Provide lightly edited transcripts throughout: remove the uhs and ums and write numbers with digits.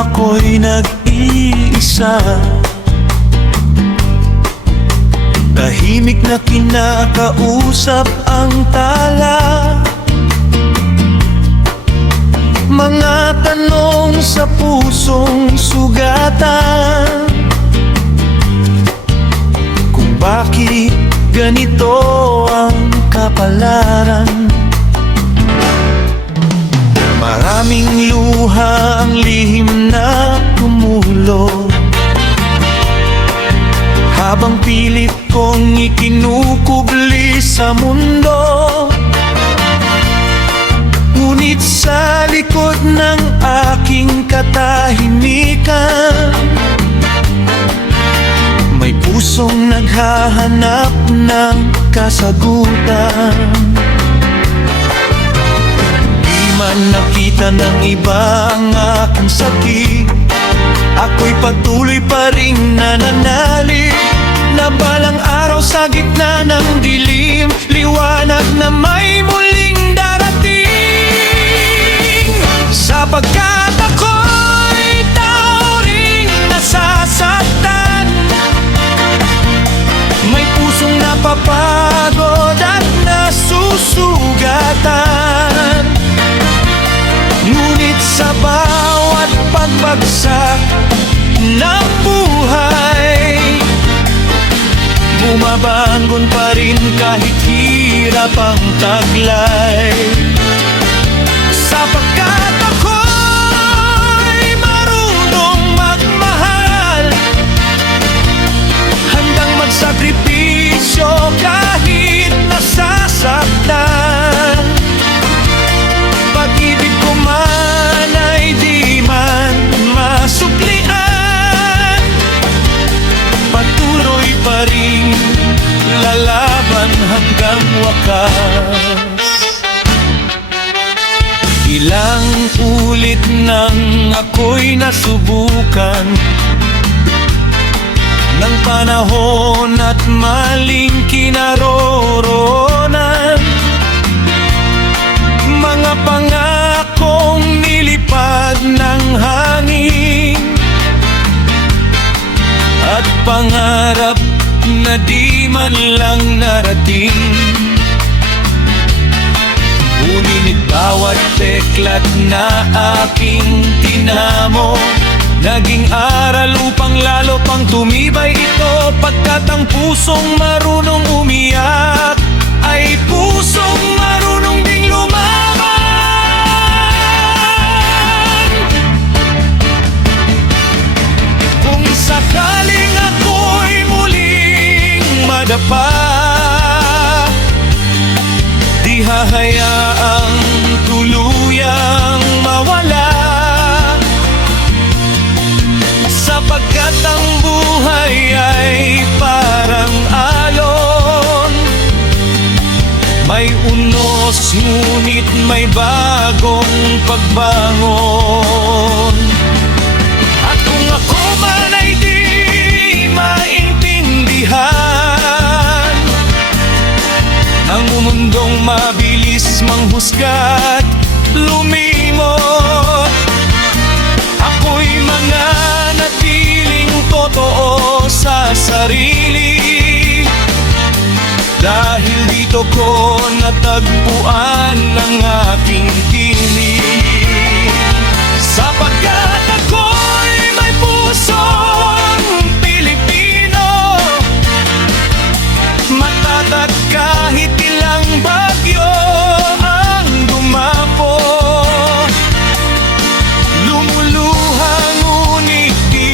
ako'y nag-iisa. Tahimik na kinakausap ang tala, mga tanong sa pusong sugatan, kung bakit ganito ang kapalaran. Maraming luha ang lihim na tumulo, habang pilit kong ikinukubli sa mundo. Ngunit sa likod ng aking katahimikan, may pusong naghahanap ng kasagutan. Di man nakita ng iba ang aking sakit, ako'y patuloy pa ring nananalig, na balang araw sa gitna ng dilim, liwanag na may muling darating. Sapagkat ako'y tao ring nasasaktan, may pusong napapagod at nasusugatan. Ngunit sa bawat pagbagsak ng buhay, bumabangon pa rin kahit hirap ang taglay. Sapagkat ako'y marunong magmahal, handang magsakripisyo kahit nasasaktan. Pag-ibig ko man ay di man masuklian, patuloy pa rin lalaban hanggang wakas. Ilang ulit nang ako'y nasubukan ng panahon at maling kinaroroonan, mga pangakong nilipad ng hangin, at pangarap na di man lang narating. Ngunit bawat teklat na aking tinamo, naging aral upang lalo pang tumibay ito. Pagkat ang pusong marunong umiyak ay pusong marunong ding lumaban. Kung sakaling ako'y muling madapa, di hahayaang tuluyang mawala. Sapagkat ang buhay ay parang alon, may unos ngunit may bagong pagbangon. At kung ako man ay di maintindihan, ang mundong mabilis manghusga't lumimot, ako'y mananatiling totoo sa sarili, dahil dito ko natagpuan ang aking tinig. Sapagkat ako'y may pusong Pilipino, matatag kahit ilang bagyo ang dumapo, lumuluha ngunit di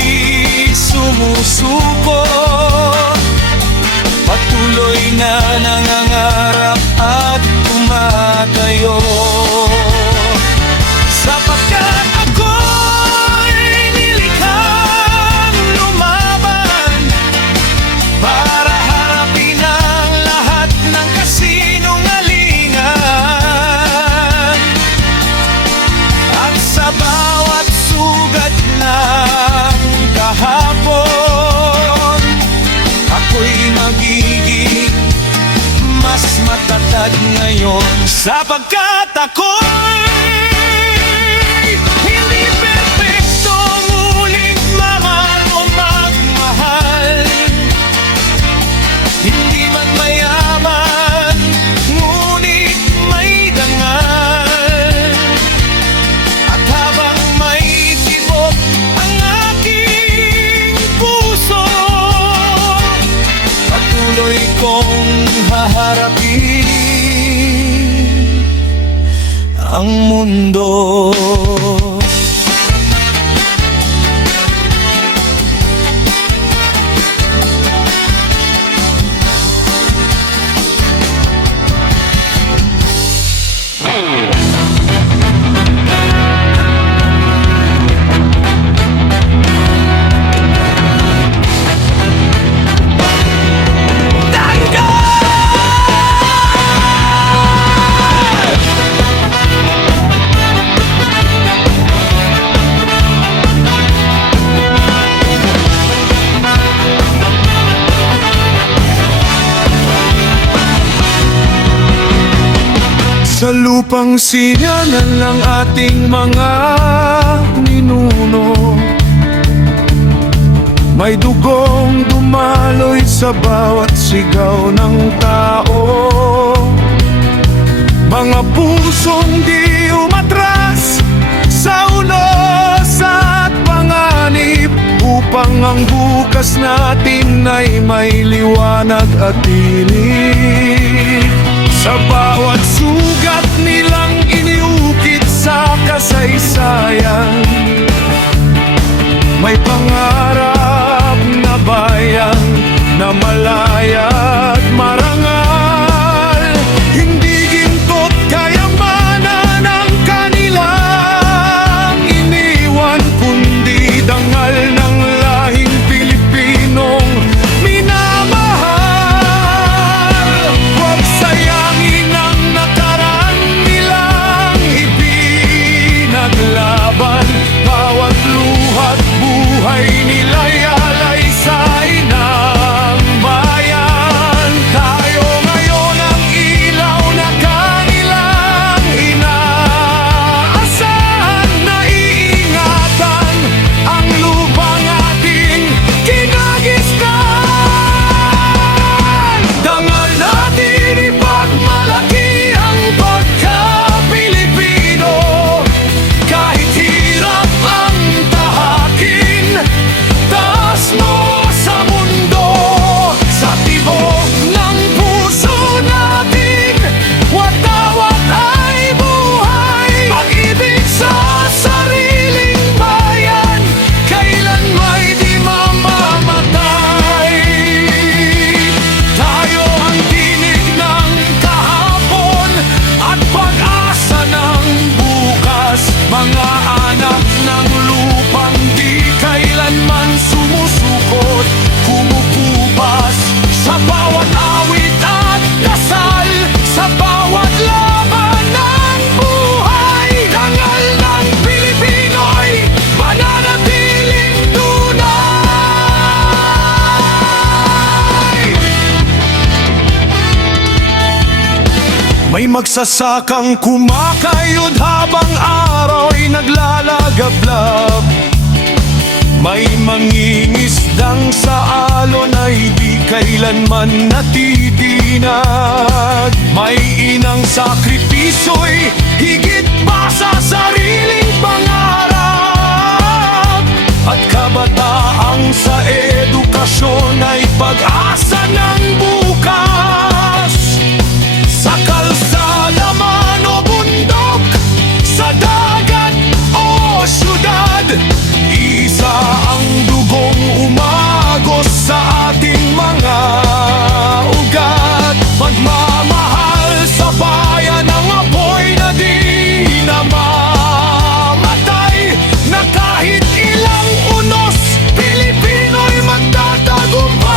sumusuko, patuloy na nangangarap at tumatayo. Sapagkat ako'y nilikhang lumaban para harapin ang lahat ng kasinungalingan, at sa bawat sugat ng kahapon, ako'y magiging mas matatag ngayon. Sapagkat ako'y hindi perfectong kong haharapin ang mundo. Sa lupang sinyanan ng ating mga ninuno, may dugong dumaloy sa bawat sigaw ng tao. Mga pusong di umatras sa unos at panganib, upang ang bukas natin ay may liwanag at tinig. Sa bawat sugat nilang iniukit sa kasaysayan, may pangarap na bayan na malaya at marangal. Hindi gintot kayamanan ang kanilang iniwan, kundi dangal ng lahing Pilipinong minamahal. Huwag sayangin ang nakaraan nilang ipinaglaban. Bawat luha't buhay nila'y alay sa inang bayan. Tayo ngayon ang ilaw na kanilang inaasahan, na iingatan ang lupang ating kinagisnan. Dangal natin ipagmalaki ang pagka-Pilipino, kahit hirap ang tahakin. Taas mo sa mundo, sa tibok ng puso natin, watawat ay buhay. Pag-ibig sa sariling bayan, kailan may di mamamatay. Tayo ang tinig ng kahapon at pag-asa ng bukas, mga anak ng lupang di kailanman sumusukot, kumukupas sa bawat awit at dasal, sa bawat laban ng buhay. Dangal ng Pilipino'y mananatiling tunay. May magsasakang kumakayod habang ara'y naglalagablab. May mangingisdang sa alon ay di kailanman natitinag. May inang sakripisyo'y higit pa sa sariling pangarap, at kabataang sa edukasyon ay pag-asa ng bukas. Sa kalsada man o bundok, sa dagat o syudad, isa ang dugong umagos sa ating mga ugat. Magmamahal sa bayan ang apoy na di namamatay, na kahit ilang unos, Pilipino'y magtatagumpay.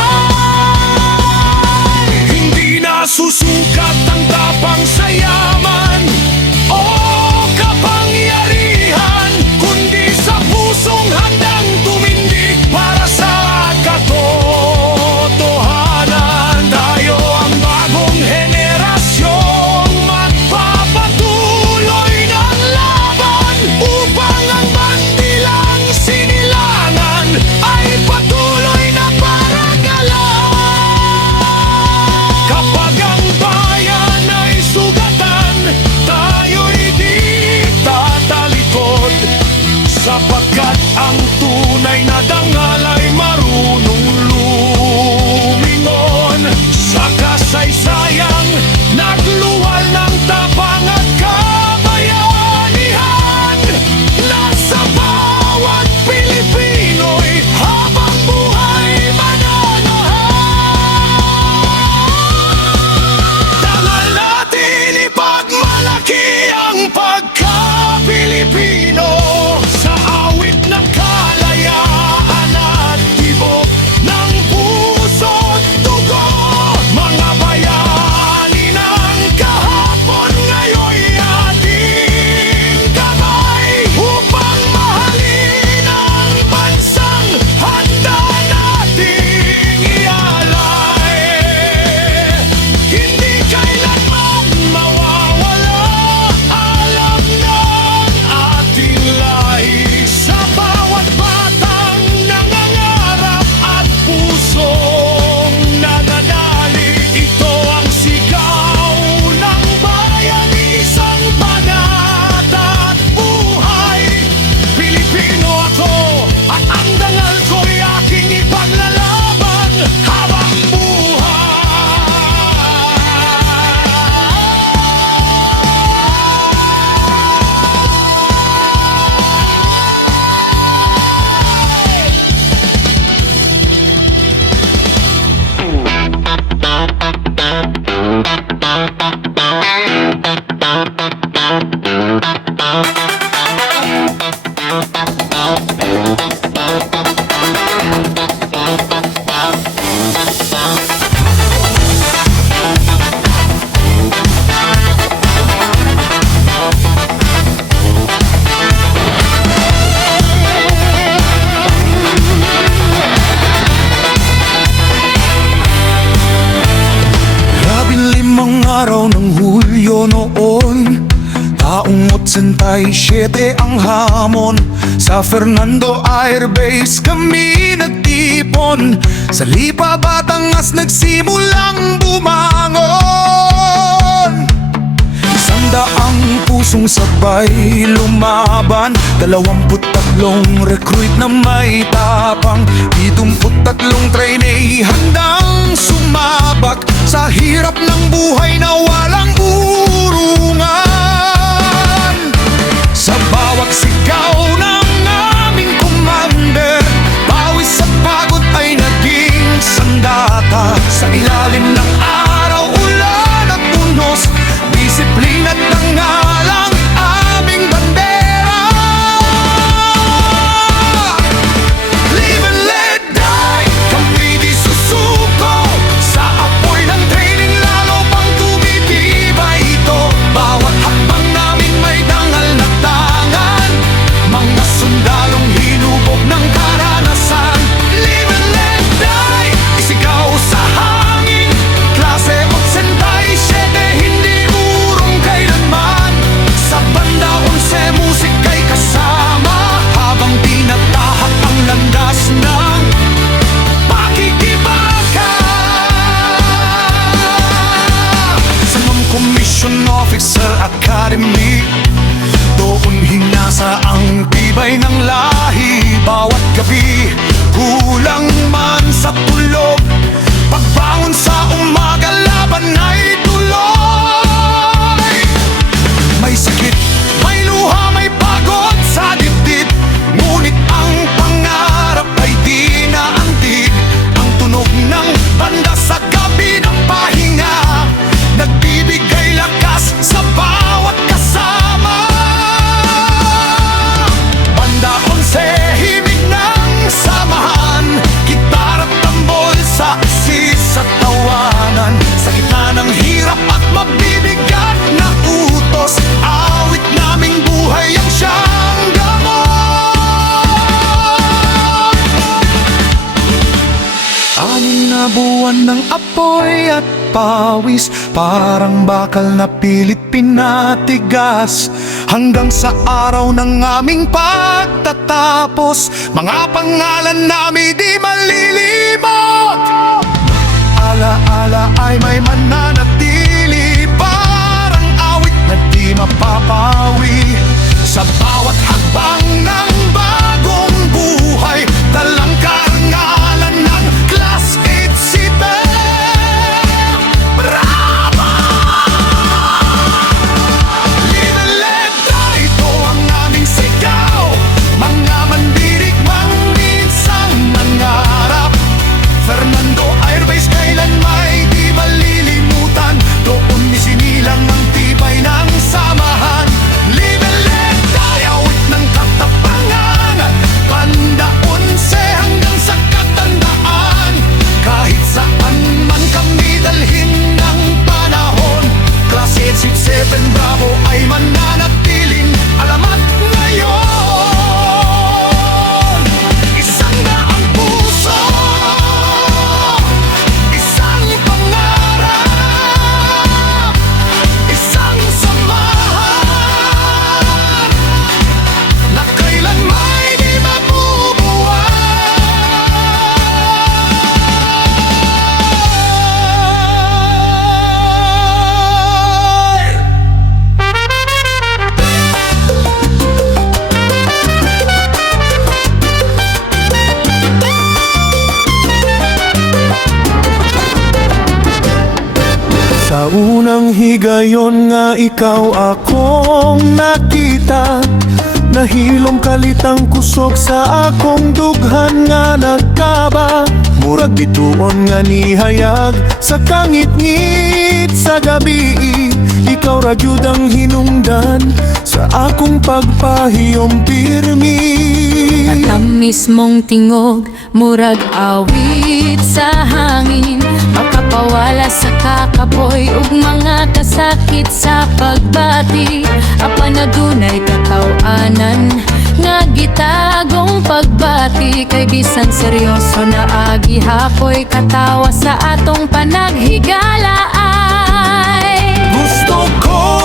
Agosto noon, taong 87 ang hamon. Sa Fernando Air Base kami nagtipon. Sa Lipa, Batangas nagsimulang bumangon. 100 pusong sabay lumaban, 23 recruit na may tapang, 73 trainee handang sumabak sa hirap ng buhay na walang urungan. Sa bawat sigaw ng aming commander, pawis at pagod ay naging sandata. Sa ilalim ng araw, ulan at unos, disiplina at nangalang aming bandera. Live and let die, kami di susuko. Sa apoy ng training lalo pang tumitibay ito. Bawat hakbang namin may dangal na tangan, mga sundalong hinubog ng karanasan. Live and let die, isigaw sa hangin. Klase 87, hindi urong kailanman. Sa banda 11, musika'y kasama, habang tinatahak ang landas ng pakikibaka. Sa Commission Officer Academy, doon hinasa ang tibay ng lahi. Bawat gabi, kulang man sa tulog, pagbangon sa umaga, laban ay tuloy. May sakit, may luha, may pagod sa dibdib, ngunit ang pangarap ay di naantig. Ang tunog ng banda sa gabi ng pahinga, nagbibigay lakas sa bawat kasama. Banda 11, himig ng samahan, gitar at tambol sa asis at tawanan. Sa gitna ng hirap at mabibigat na utos, awit naming buhay ang siyang gamot. 6 na buwan ng apoy at pawis, parang bakal na pilit pinatigas, hanggang sa araw ng aming pagtatapos, mga pangalan namin di malilimot. Alaala ay may mananatili, parang awit na di mapapawi. Sa bawat hakbang ng bagong buhay, dalang karangalan ng Class 8 City. Bravo! Live and let die, ito ang aming sigaw. Mga mandirigmang minsang mangarap. Fernando Air Base, kailan may di malilimutan. Doon isinilang ang tibay ng samahan. Live and let die, awit ng katapangan. Banda 11 hanggang sa katandaan. Kahit saan man kami dalhin ng panahon, Class 867 Bravo ay mananatiling alamat ngayon. Isang daang puso, isang pangarap, isang samahan na kailanman di mabubuhay. Sa unang higayon nga ikaw akong nakita, nahilom kalitang kusog sa akong dughan nga nagkaba. Murag bituon nga nihayag sa kangit-ngit sa gabi, ikaw ra gyud ang hinungdan sa akong pagpahiyom pirmi. At ang mismong tingog, murag awit sa hangin, makapawala sa kakapoy ug mga kasakit sa pagbati. Apan adunay kataw-anan nga gitagong pagbati, kay bisan seryoso na agi hapoy katawa sa atong panaghigala ay Gusto ko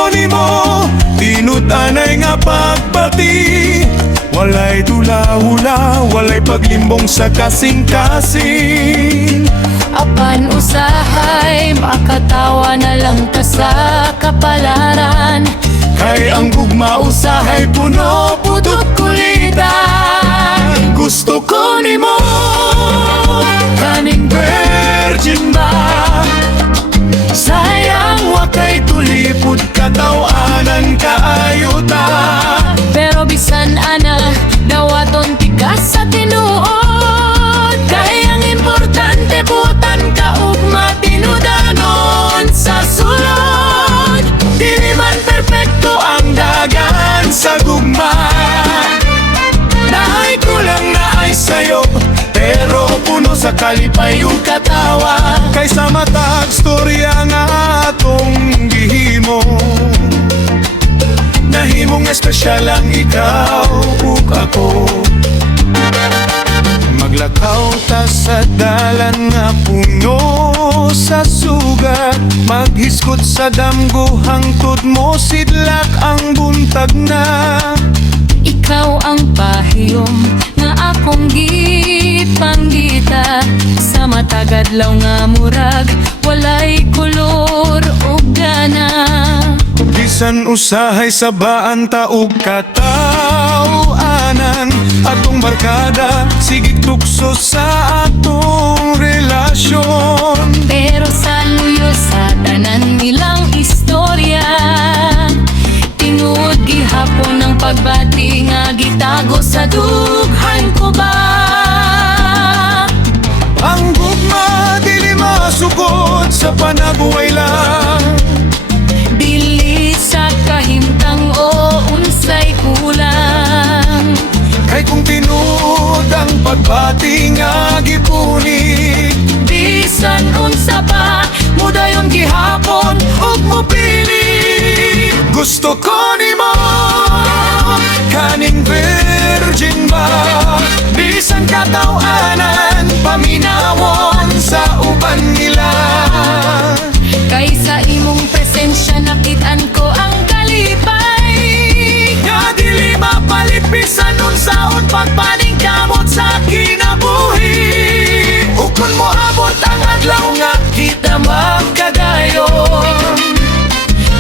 Walay dula-hula, walay paglimbong sa kasing-kasing. Apan usahay, makatawa na lang ka sa kapalaran. Kay ang gugma usahay puno pudot kulitan. Gusto ko ni mo kaning virgin ba? Sayang wa kay tulipod katawanan kaayuta. Pero bisan ana, dawaton tigas sa tinuod. Kay ang importante butan ka ug matinudanon sa sulod. Dili man perpekto ang dagan sa gugma. Naay kulang na ay sayo, pero puno sa kalipay yung katawa. Kaysa matag storya nga atong gihimo, nahimong espesyal ang ikaw ug ako. Maglakaw ta sa dalan nga puno sa sugat, maghiskot sa damgo hangtod mo sidlak ang buntag na. Ikaw ang pahiyom nga akong gipanggita. Sa matagadlaw nga murag, walay kulor o gana. Bisan usahay sa baan taog katawanan, atong barkada sigig tukso sa atong relasyon. Pero sa luyo sa tanan nilang istorya, tinuod gihapon ng pagbati nga gitago sa dughan ko ba. Ang gugma dili masukod sa panabuhay lang. Dili sa kahimtang o unsay kulang. Kay kung tinuod ang pagbati nga gipunig, Bisan unsa pa, mudayon gihapon ug mopili. gusto ko ni mo kaning virgin ba? Bisan katawanan, paminawon sa uban nila. Kaysa imong presensya nakitaan ko ang kalipay. Nga dili mapalit bisan unsaon pagpaning kamot sa kinabuhi. Ukon mo abot ang adlaw nga kita magkadayon.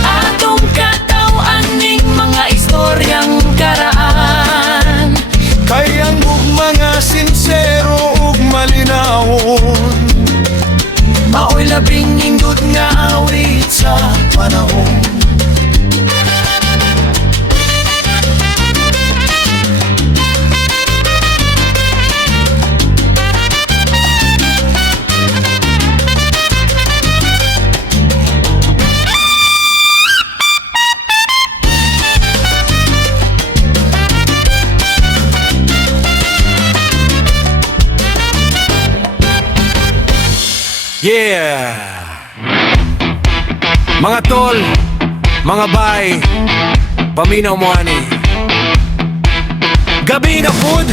Atong katawan ning mga istoryang karaan. Kay ang mga sincero ug malinawon, maoy labing indot nga awit sa panahon. Yeah! Mga tol, mga bay, paminaw mo ani. Gabi na food,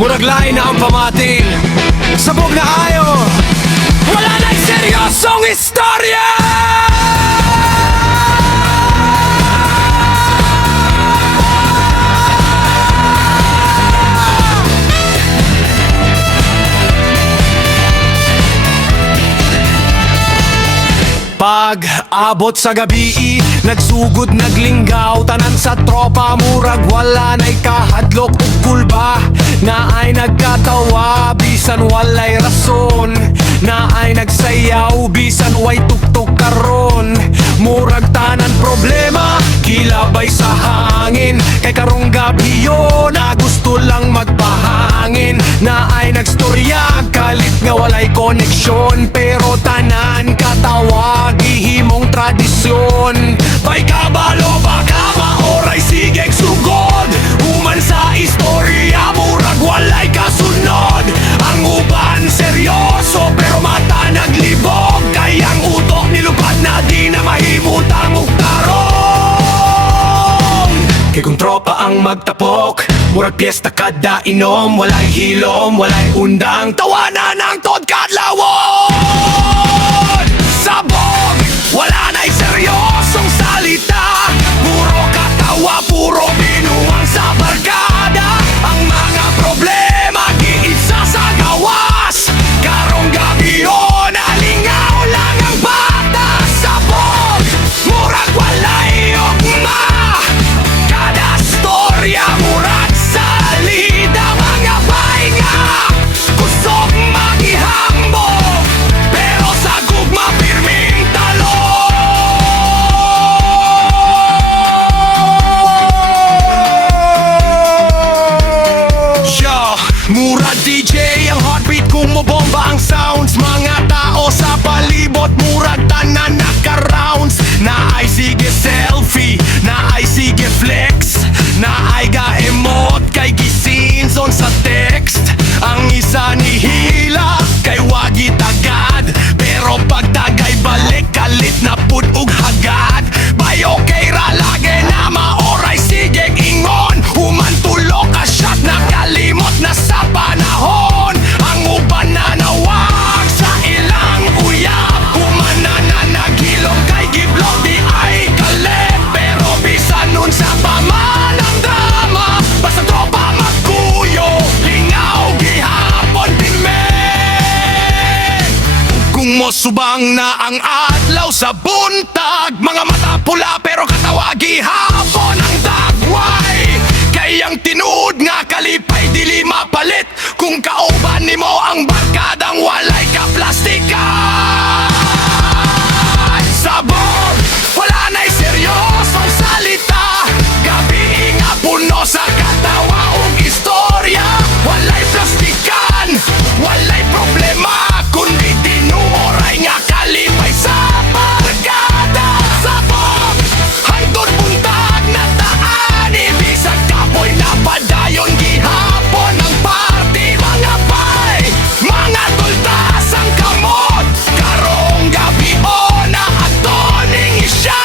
murag lain na ang pamatil. Sabog na ayo, wala na'y seryosong istorya! Pag abot sa gabi, nagsugod naglinggaw, tanan sa tropa murag wala na'y kahadlok ug kulba. Naay nagkatawa bisan walay rason, naay nagsayaw bisan way tuktok karon. Murag tanan problema kilabay sa hangin, kay karong gabi yo na gusto lang magpahangin. Naay nagstorya kalit nga walay koneksyon, pero tanan katawa gihimong tradisyon. Bay kabalo baka maoray sigeg sugod, human sa istorya murag walay kasunod. Ang uban seryoso pero mata naglibog, kay ang utok nilupad na di na mahimutang og tarong. Kay kung tropa ang magtapok, murag piyesta kada inom, walay hilom, walay undang, tawanan ang tod kadlawon. Sabog, wala na'y seryosong salita, puro katawa, puro binuwang sa barkada. Subang na ang adlaw sa buntag, mga mata pula pero katawagi hapon ang dagway. Kayang tinuod nga kalipay dili mapalit, kung kauban nimo ang barkadang walay ka plastika. Sabor, wala na'y seryosong salita, gabi nga puno sa katawa ug istorya. Walay plastikan, walay problema, kundi tinuoray nga kalipay sa barkada. Sabor, hangtod buntag na taan, ibisag kapoy na padayon gihapon ang party. Mga bay, mga tultas ang kamot, karong gabi o na atoning isya.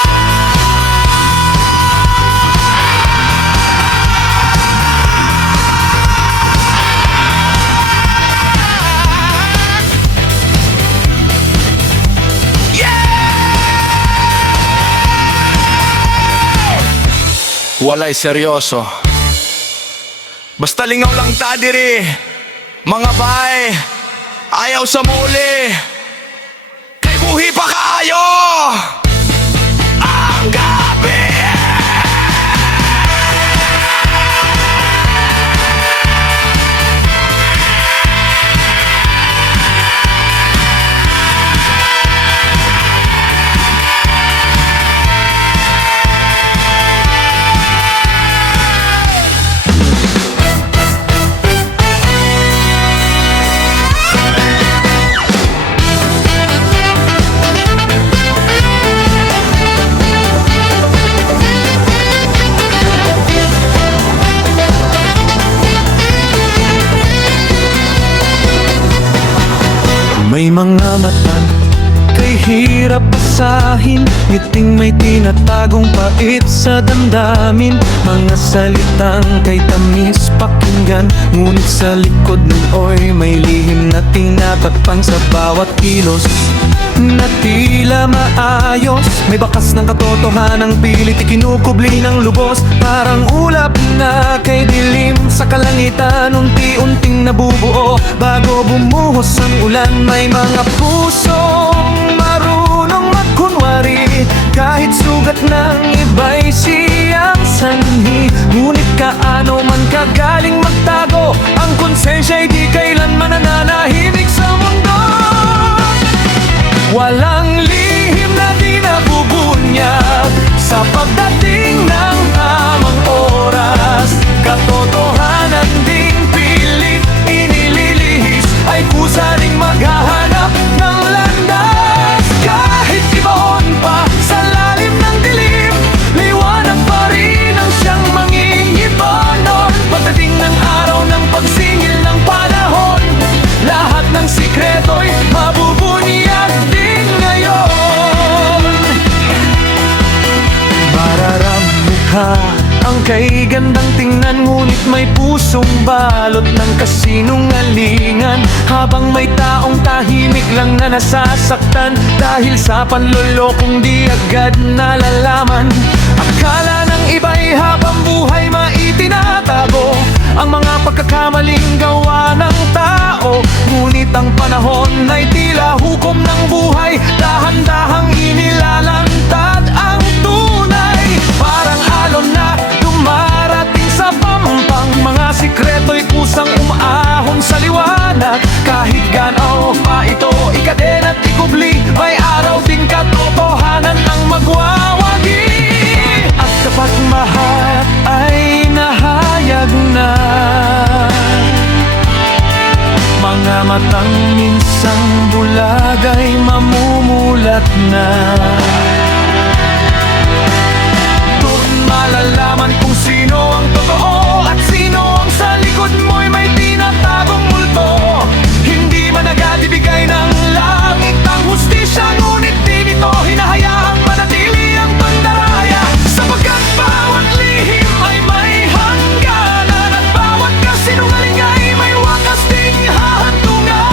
Walay seryoso, basta lingaw lang ta diri. Mga bay, ayaw sa muli, kay buhi pa kaayo ang gabi. May mga mata, kay hirap basahin, ngiting may tinatagong pait sa damdamin. Mga salitang kay tamis pakinggan, ngunit sa likod nito'y may lihim na tinatakpang sa bawat kilos. Na tila maayos, may bakas ng katotohanang pilit ikinukubli ng lubos. Parang ulap na kay dilim sa kalangitan, unti-unting nabubuo bago bumuhos ang ulan. May mga pusong marunong magkunwari, kahit sugat ng iba'y siyang sanhi. Ngunit kaano man kagaling magtago, ang konsensya'y di kailanman nananahimik sa mundo. Walang lihim na di nabubunyag sa pagdating ng tamang oras. Katotohanan ding pilit inililihis, ay kusa ring maghahanap ng landas. Kahit ibaon pa sa lalim ng dilim, liwanag pa rin ang siyang mangingibanon. Pagdating ng araw ng pagsingil ng panahon, lahat ng sikreto'y mabubunyag din ngayon. Mararamukha ang kay gandang tingnan, ngunit may pusong balot ng kasinungalingan. Habang may taong tahimik lang na nasasaktan dahil sa panlolokong di agad nalalaman. Akala ng iba'y habang buhay maitinatago ang mga pagkakamaling gawa ng tao. Ngunit ang panahon ay tila hukom ng buhay, dahan-dahang inilalantad ang tunay. Parang alon na dumarating sa pampang, mga sikreto'y kusang umaahon sa liwanag. Kahit ganaw pa ito ikaden at ikubli, may araw ding katotohanan ang magwawagi. At kapag lahat ay nahayag na, mga matang minsang bulag ay mamumulat na. Doon malalaman kung sino ang totoo at sino ang sa likod mo'y may tinatagong multo. Hindi man agad ibigay ng langit ang hustisya, ngunit di nito hinahayaang manatili ang pandaraya. Sapagkat bawat lihim ay may hangganan, at bawat kasinungaling ay may wakas ding hahantungan.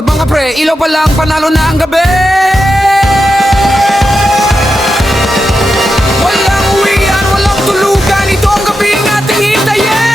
brod, mga pre, ilaw pa lang, panalo na ang gabi. Walang uwian, walang tulugan, ito ang gabi ng ating hintayin.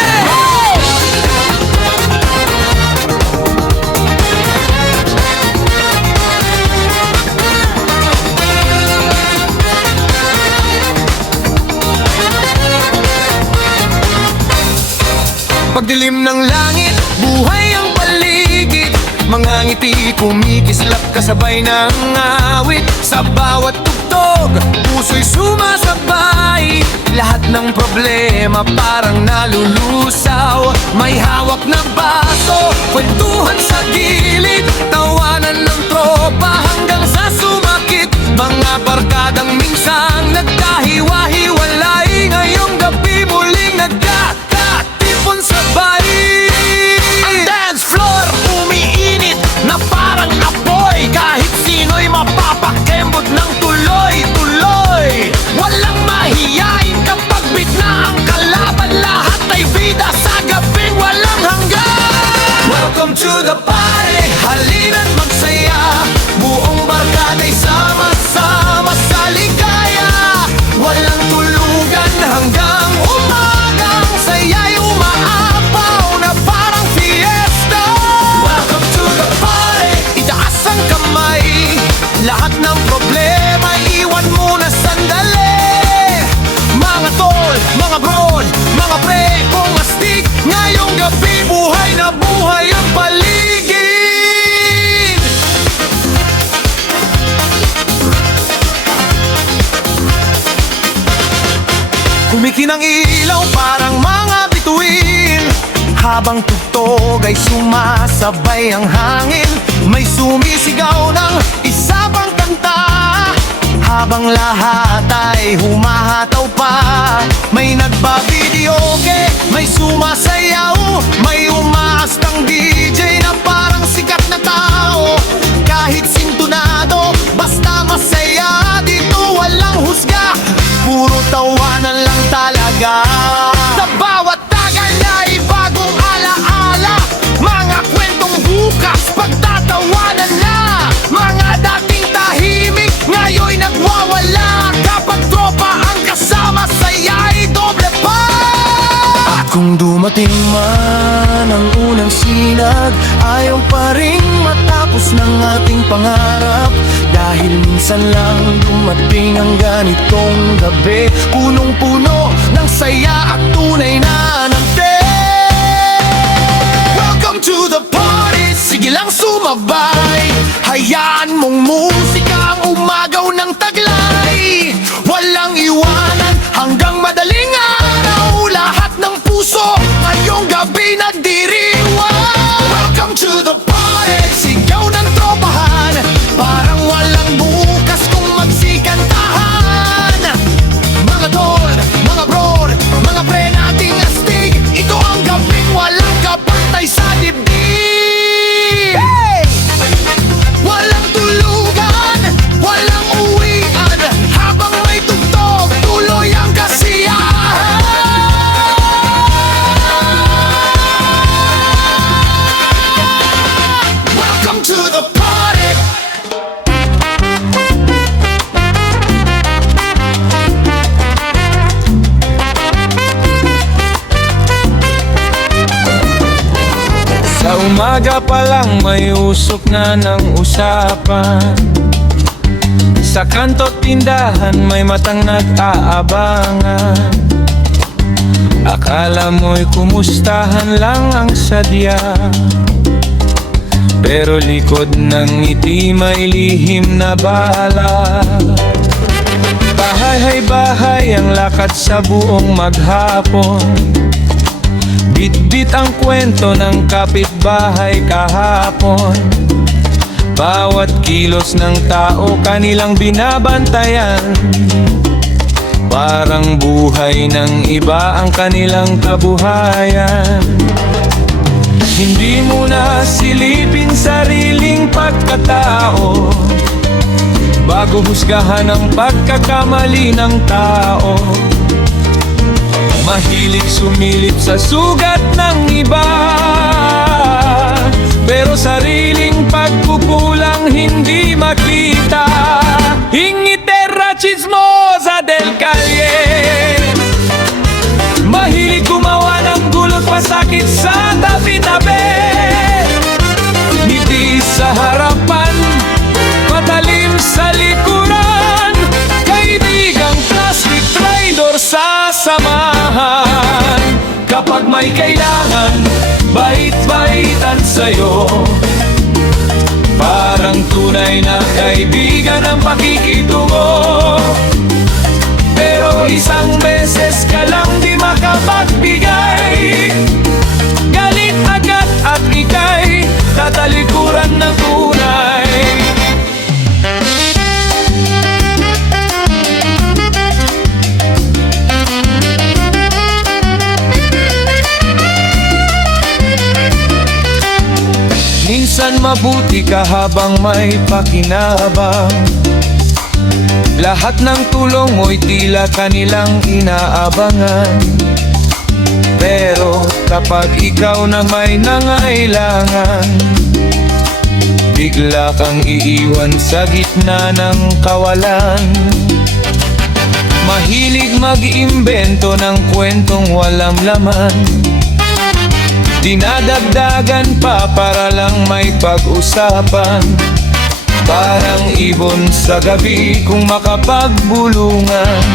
Pagdilim ng langit, buhay ang paligid. Mga ngiti kumikislap kasabay ng awit. Sa bawat tugtog, puso'y sumasabay. Lahat ng problema parang nalulusaw. May hawak na baso, kwentuhan sa gilid. Tawanan ng tropa hanggang sa sumakit. Mga barkadang minsang nagkahiwa-hiwalay. Ngayong gabi muling nagkakatipon sabay. Ang dance floor umiinit na parang apoy. Kahit sino'y mapapakembot ng tuloy-tuloy. Walang mahiyain kapag bitna ang kalaban. Lahat ay bida sa gabing walang hanggan. Welcome to the party, halina't magsaya. Buong barkada'y sama-sama sa ligaya. Walang tulugan hanggang umagang saya'y umaapaw na parang fiesta. Welcome to the party, itaas ang kamay. Lahat ng problema iwan muna sandali. Mga tol, mga brod, mga pre, kung astig. Ngayong gabi buhay na buhay ang paligid. Kumikinang ilaw parang mga bituin. Habang tugtog ay sumasabay ang hangin. May sumisigaw ng isa pang kanta. Habang lahat ay humahataw pa. May nagbabideoke, may sumasayaw. May umaastang DJ na parang sikat na tao. Kahit sintunado, basta masaya. Dito walang husga, puro tawanan lang talaga. Sa bawat tagal ay bagong alaala. Mga kwentong bukas, pagtatawanan na. Mga dating tahimik, ngayon'y nagwawala. Kapag tropa ang kasama, saya'y doble pa. At kung dumating man ang unang sinag, ayaw pa rin matapos ng ating pangarap. Dahil minsan lang dumating ang ganitong gabi. Punong-puno ng saya at tunay na nante. Welcome to the party, sige lang sumabay. Hayaan mong musika ang umagaw ng taglay. Walang iwanan hanggang madaling araw. Lahat ng puso ngayong gabi nagdiriwang. Welcome to the party, sigaw ng tropahan. Parang walang bukas kung magsikantahan. Mga tol, mga brod, mga pre nating astig. Ito ang gabing walang kapantay sa dibdib. Hey! Walang tulugan, walang uwian. Habang may tugtog, tuloy ang kasiyahan. Welcome to the party. Sa umaga pa lang may usok na ng usapan. Sa kanto't tindahan may matang nag-aabangan. Akala mo'y kumustahan lang ang sadya, pero likod ng ngiti may lihim na bala. Bahay ang lakad sa buong maghapon. Bit-bit ang kwento ng kapitbahay kahapon. Bawat kilos ng tao kanilang binabantayan. Parang buhay ng iba ang kanilang kabuhayan. Hindi mo na silipin sariling pagkatao bago husgahan ang pagkakamali ng tao. Mahilig sumilip sa sugat ng iba, pero sariling pagkatao ay kailangan bait-baitan sa'yo. Parang tunay na kaibigan ang pakikitungo. Pero isang beses ka lang di makapagbigay, galit agad at ika'y tatalikuran ng tunay. Minsan mabuti ka habang may pakinabang, lahat ng tulong mo'y tila kanilang inaabangan. Pero kapag ikaw na may nangailangan, bigla kang iiwan sa gitna ng kawalan. Mahilig mag-iimbento ng kwentong walang laman, dinadagdagan pa para lang may pag-usapan. Parang ibon sa gabi kung makapagbulungan.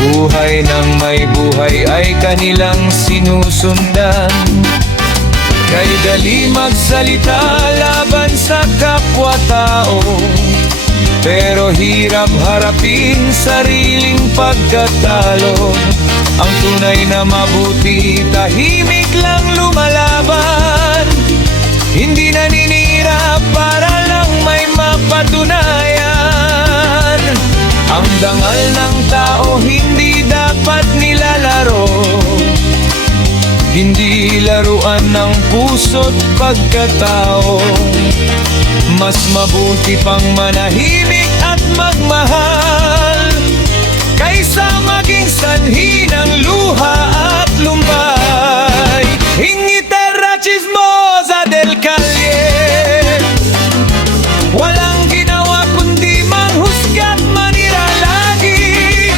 Buhay ng may buhay ay kanilang sinusundan. Kay dali magsalita laban sa kapwa-tao, pero hirap harapin sariling pagkatalo. Ang tunay na mabuti, tahimik lang lumalaban, hindi naninira para lang may mapatunayan. Ang dangal ng tao hindi dapat nilalaro, hindi laruan ng puso't pagkatao. Mas mabuti pang manahimik at magmahal, kaysa maging sanhi ng luha at lumbay. Ingiterra chismosa del Calle, walang ginawa kundi manghusga't manira lagi.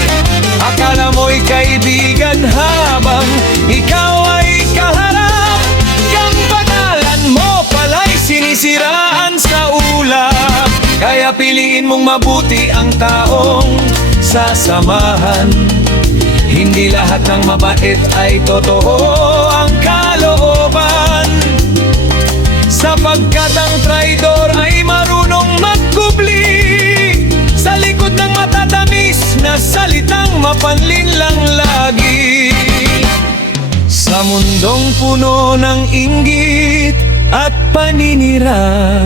Akala mo'y kaibigan habang ikaw ay kaharap, kang pangalan mo pala'y sinisiraan sa ulap. Kaya piliin mong mabuti ang taong sasamahan, hindi lahat ng mabait ay totoo ang kalooban. Sapagkat ang traidor ay marunong magkubli, sa likod ng matatamis na salitang mapanlin lang lagi. Sa mundong puno ng inggit at paninira,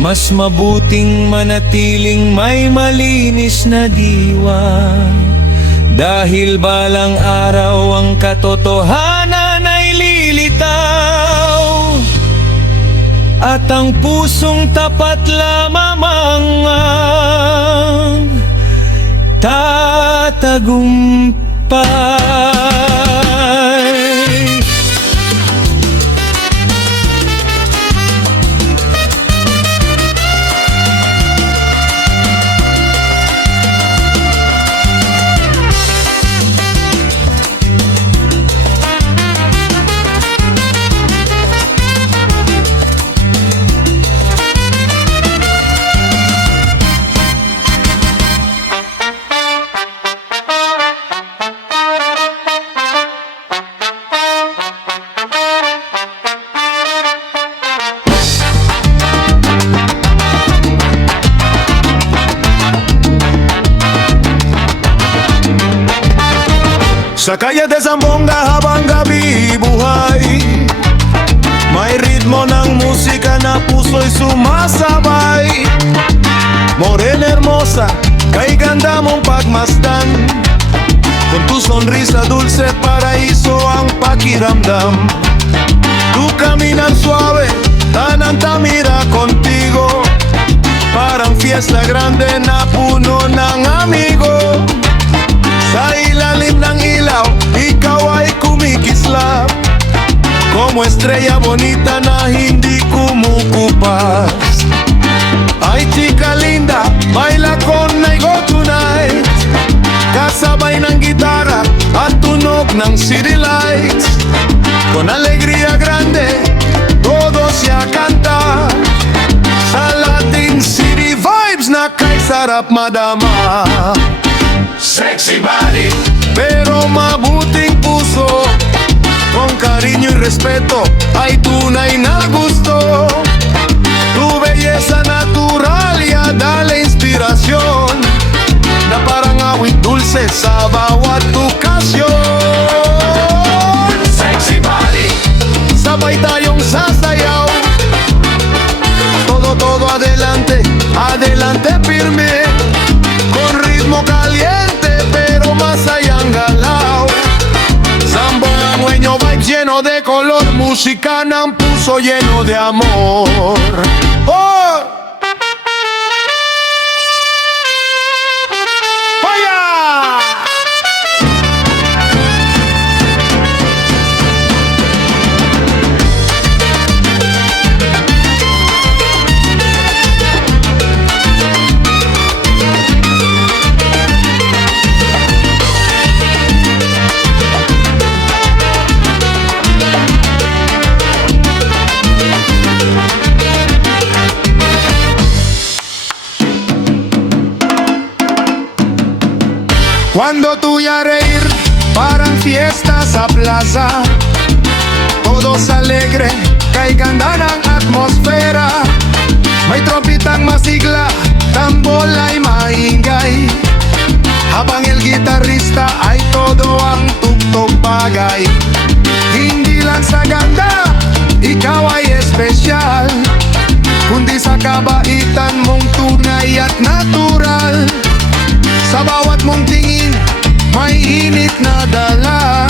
mas mabuting manatiling may malinis na diwa. Dahil balang araw ang katotohanan ay lilitaw, at ang pusong tapat lamang ang tatagumpay. Sa kaya de Zambonga habang gabi buhay, may ritmo ng musika na puso'y sumasabay. Morena hermosa, kay ganda mong pagmasdan, con tu sonrisa dulce paraiso ang pakiramdam. Tu caminas suave, tan antamira contigo, parang fiesta grande na puno ng amigo. Sa ilalim ng ilaw, ikaw ay kumikislap, como estrella bonita na hindi kumukupas. Ay chica linda, baila conmigo tonight, kasabay ng gitara at tunog ng city lights. Con alegría grande, todos ya cantar, sa Latin City vibes na kay sarap madama. Sexy body, Pero mabuting puso puso. Con cariño y respeto ay tunay na gusto. Tu belleza natural ya dale inspirasyon na parang awit dulce sa bawat okasyon. Sexy body, Sabay tayong sasayaw. Todo adelante, adelante firme. Con ritmo caliente pero masayang galaw. Zambong Angüeño vibes lleno de color. Música ng puso lleno de amor. Oh! Fire! Cuando tú ya reír, parang fiesta sa plaza. Todos alegre, kay ganda ng atmosfera. May trompetang masigla, tambol ay maingay. Habang el gitarista ay todo ang tugtog bagay. Hindi lang sa ganda, ikaw ay espesyal, kundi sa kabaitan mong tunay at natural. Sa bawat mong tingin, may init na dala.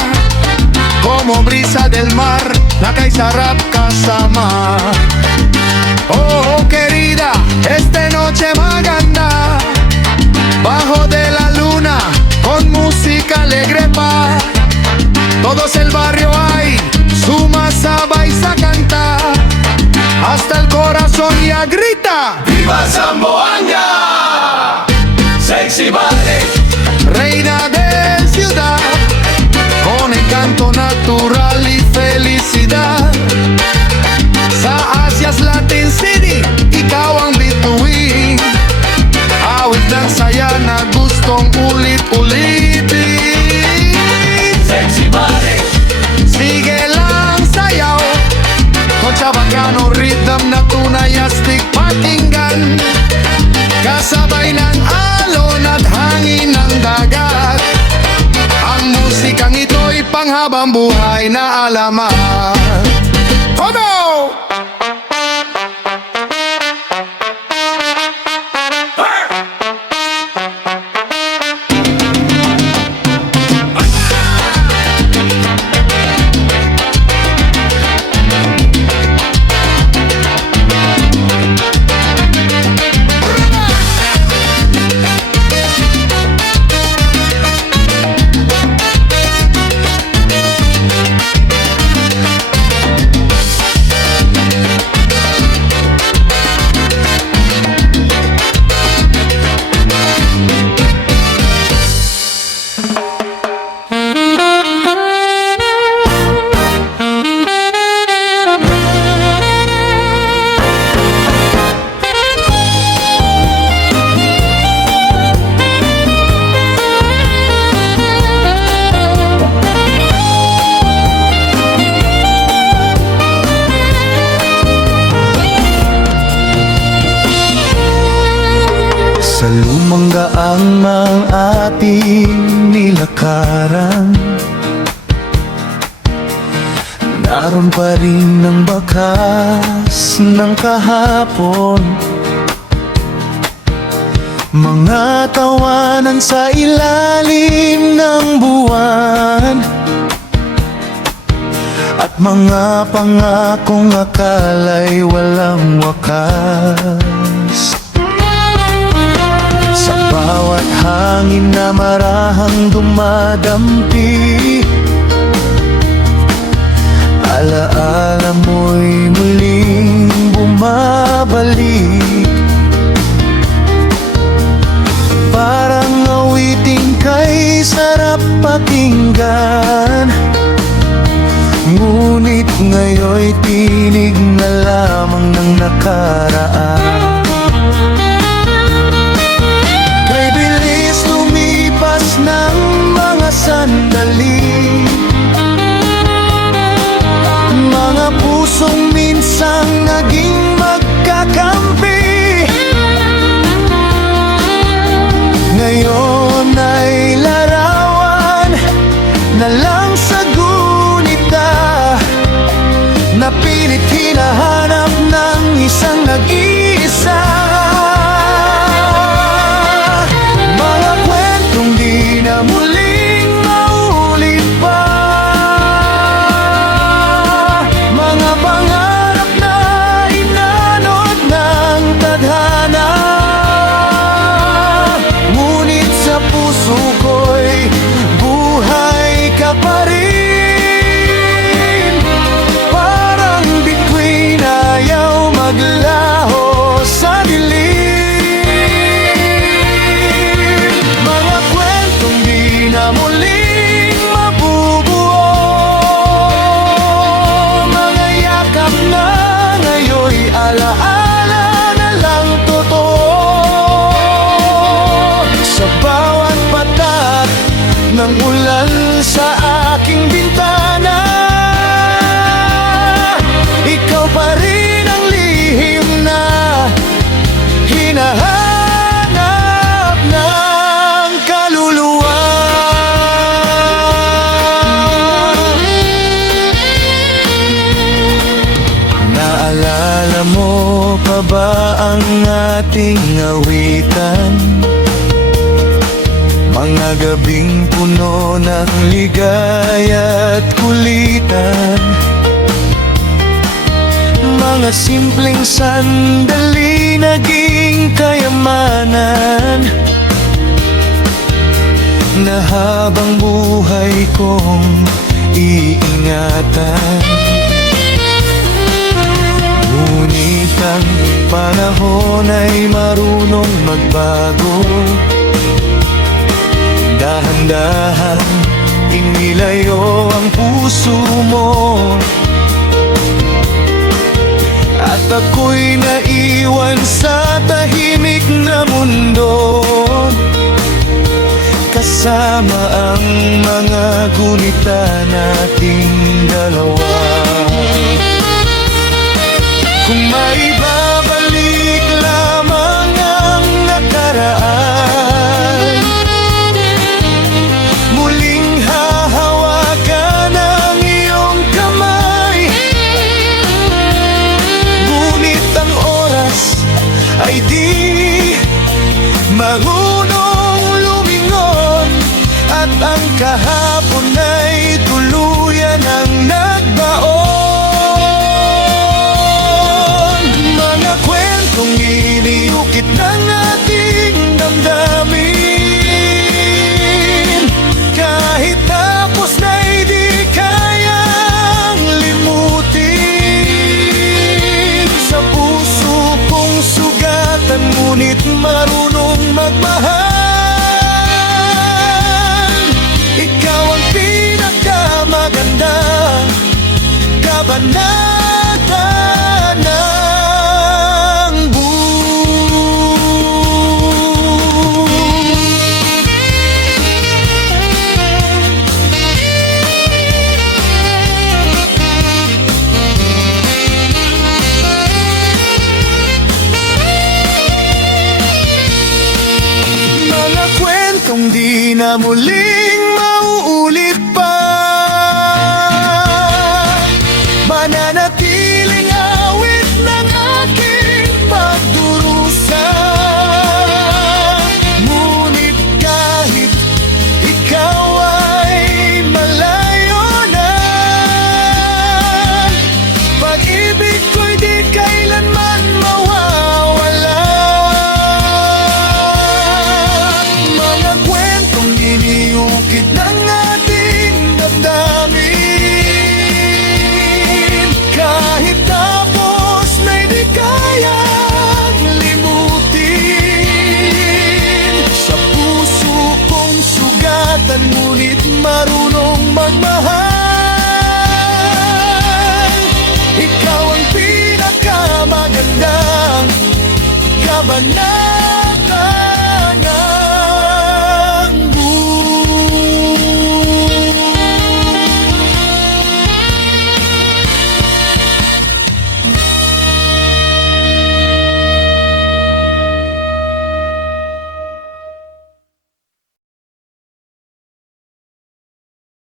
Como brisa del mar, na kay sarap kasama. Oh, querida, esta noche maganda. Bajo de la luna, con música alegre pa. Todos el barrio ay, sumasabay sa kanta. Hasta el corazón ya grita. viva Zamboanga. Sexy body, Reina de ciudad, con encanto natural y felicidad. Sa Asia's Latin City, ikaw ang bituin. Awit ng saya na gustong ulit-ulitin. sexy body, Sige lang sayaw, Cochabacano rhythm na tunay astig pakinggan. Kasabay ng alon at hangin ng dagat. Ang musikang ito'y panghabang buhay na alamat. Oh no! Sa lumang gaang mang ating nilakaran, naroon pa rin ang bakas ng kahapon. Mga tawanan sa ilalim ng buwan, at mga pangakong akala'y walang wakas. Sa bawat hangin na marahang dumadampi, alaala mo'y muling bumabalik. Parang awiting kay sarap pakinggan, ngunit ngayon'y tinig na lamang ng nakaraan. Kay bilis lumipas ng mga sandali, isang naging magkakampi. Ngayon ay larawan na lang sa gunita, napilit hinahanap ng isang nag-iisa. Mga kwentong di na muling maulit pa, mga pangarap na inanod ng tadhana. Ngunit sa puso ko'y buhay ka pa rin, parang bituin ayaw maglaho sa dilim. Mga kwentong di na muling mabubuo, mga yakap na ngayon'y alaala na lang totoo. Sa bawat patak ng ulan sa aking bintana, ikaw pa rin ang lihim na hinahanap ng kaluluwa. Naalala mo pa ba ang ating awitan? Mga gabing puno ng ligaya at kulitan, mga simpleng sandali naging kayamanan, na habang buhay kong iingatan. Ngunit ang panahon ay marunong magbago, dahan-dahan inilayo ang puso mo, at ako'y naiwan sa tahimik na mundo, kasama ang mga gunita nating dalawa. Kung maibabalik lamang ang nakaraan, muling hahawakan ang iyong kamay. Ngunit ang oras ay di marunong lumingon, at ang kahapon ay tuluyan ang nagbaon. Mga kwentong iniukit ng ating damdamin, kahit tapos na'y di kayang limutin. Sa puso kong sugatan, ngunit marunong magmahal. Ikaw ang pinakamaganda, kabanata ng buhay. Mga kwentong di na muling mauulit pa, mananatiling